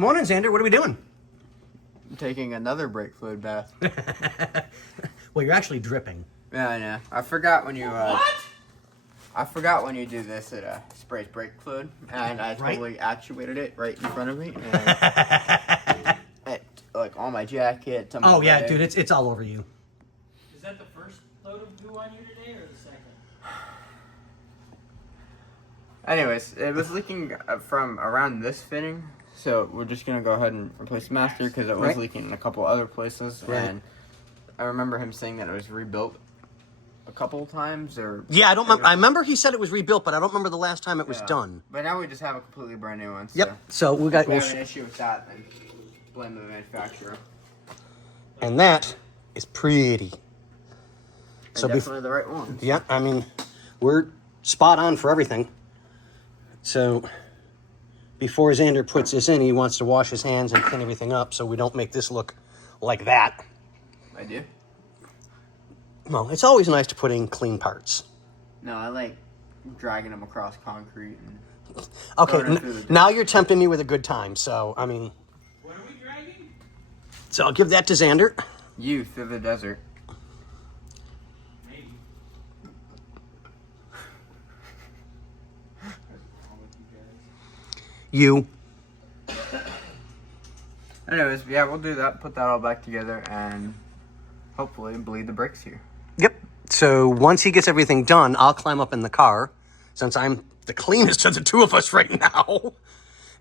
Morning, Xander. What are we doing? I'm taking another brake fluid bath. Well, you're actually dripping. Yeah, I know. I forgot when you What? I forgot when you do this, it sprays brake fluid, and I totally actuated it right in front of me. And it, like on my jacket. On my Oh, yeah, leg. dude, it's all over you. Is that the first load of goo on you today or the second? Anyways, it was leaking from around this fitting, so we're just gonna go ahead and replace the master because it was leaking in a couple other places. Right. And I remember him saying that it was rebuilt a couple times, or Yeah, I remember he said it was rebuilt, but I don't remember the last time it was done. But now we just have a completely brand new one. So Yep. So we got. if we have an issue with that, then blame the manufacturer. And that is pretty. So definitely the right one. Yeah, I mean, we're spot on for everything. So before Xander puts this in, he wants to wash his hands and clean everything up so we don't make this look like that. I do. Well, it's always nice to put in clean parts. No, I like dragging them across concrete. And Okay, now you're tempting me with a good time. So, I mean... What are we dragging? So I'll give that to Xander. You through the desert. Maybe. You. Anyways, yeah, we'll do that. Put that all back together and hopefully bleed the brakes here. Yep. So once he gets everything done, I'll climb up in the car, since I'm the cleanest of the two of us right now.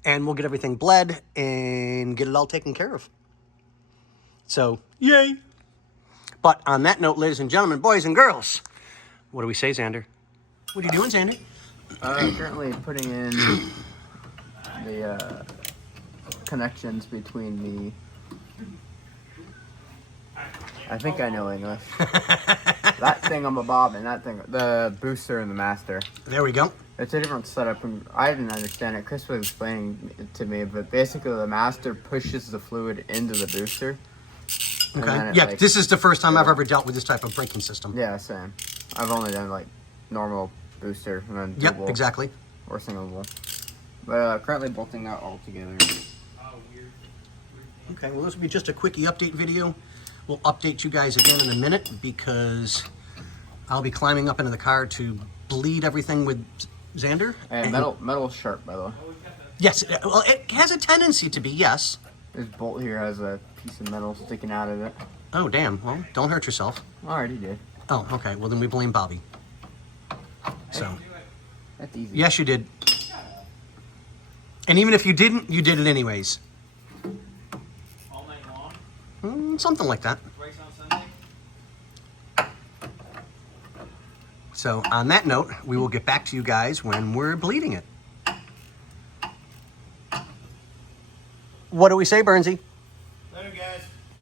And we'll get everything bled and get it all taken care of. So, yay. But on that note, ladies and gentlemen, boys and girls, what do we say, Xander? What are you doing, Xander? Currently putting in the connections between the... I think I know English. That thingamabob and that thing, the booster and the master. There we go. It's a different setup, and I didn't understand it. Chris was explaining it to me, but basically the master pushes the fluid into the booster. Okay. Yeah, this is the first time I've ever dealt with this type of braking system. Yeah, same. I've only done like normal booster and then Yep, dual exactly. or single. But currently bolting that all together. Oh, weird. Okay, well, this will be just a quickie update video. We'll update you guys again in a minute because I'll be climbing up into the car to bleed everything with Xander. And metal's sharp, by the way. Yes, well, it has a tendency to be, yes. This bolt here has a piece of metal sticking out of it. Oh, damn. Well, don't hurt yourself. I already did. Oh, okay. Well, then we blame Bobby. So, That's easy. yes, you did. And even if you didn't, you did it anyways. All night long? Something like that. Twice on Sunday? So, on that note, we will get back to you guys when we're bleeding it. What do we say, Bernsey?